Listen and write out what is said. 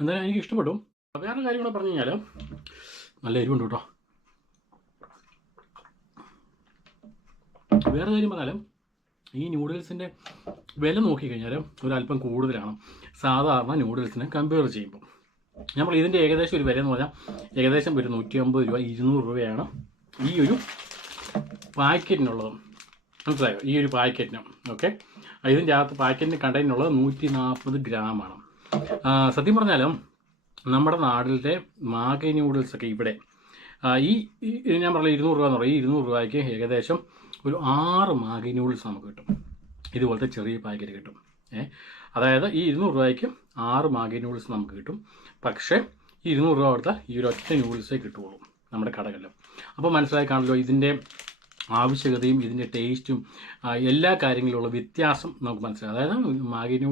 എന്തായാലും എനിക്ക് ഇഷ്ടപ്പെട്ടു. വേറെ കാര്യം കൂടെ പറഞ്ഞു കഴിഞ്ഞാൽ നല്ല എരിവുണ്ട് കേട്ടോ. വേറെ കാര്യം പറഞ്ഞാലും ഈ നൂഡിൽസിൻ്റെ വില നോക്കിക്കഴിഞ്ഞാൽ ഒരല്പം കൂടുതലാണ് സാധാരണ നൂഡിൽസിനെ കമ്പയർ ചെയ്യുമ്പോൾ. നമ്മൾ ഇതിൻ്റെ ഏകദേശം ഒരു വില എന്ന് പറഞ്ഞാൽ ഏകദേശം ഒരു 150 രൂപ 200 രൂപയാണ് ഈ ഒരു പാക്കറ്റിനുള്ളത്. മനസ്സിലായോ? ഈ ഒരു പാക്കറ്റിന്. ഓക്കെ, ഇതിൻ്റെ അകത്ത് പാക്കറ്റിന് കണ്ടെയ്നുള്ളത് 140 ഗ്രാമാണ്. സത്യം പറഞ്ഞാലും നമ്മുടെ നാട്ടിലത്തെ മാഗി നൂഡിൽസൊക്കെ ഇവിടെ ഈ ഞാൻ പറഞ്ഞ 200 രൂപ എന്ന് പറയും. ഈ 200 രൂപയ്ക്ക് ഏകദേശം ഒരു 6 മാഗി നൂഡിൽസ് നമുക്ക് കിട്ടും. ഇതുപോലത്തെ ചെറിയ പാക്കറ്റ് കിട്ടും. അതായത് ഈ 200 രൂപയ്ക്ക് 6 മാഗി നൂഡിൽസ് നമുക്ക് കിട്ടും. പക്ഷേ ഈ 200 രൂപ കൊടുത്താൽ ഈ ഒരു ഒറ്റ നൂഡിൽസേ കിട്ടുകയുള്ളൂ നമ്മുടെ കടകളിലും. അപ്പോൾ മനസ്സിലായി കാണുമല്ലോ ഇതിൻ്റെ ആവശ്യകതയും ഇതിൻ്റെ ടേസ്റ്റും എല്ലാ കാര്യങ്ങളിലുള്ള വ്യത്യാസം നമുക്ക് മനസ്സിലായി. അതായത് മാഗി നൂഡിൽസ്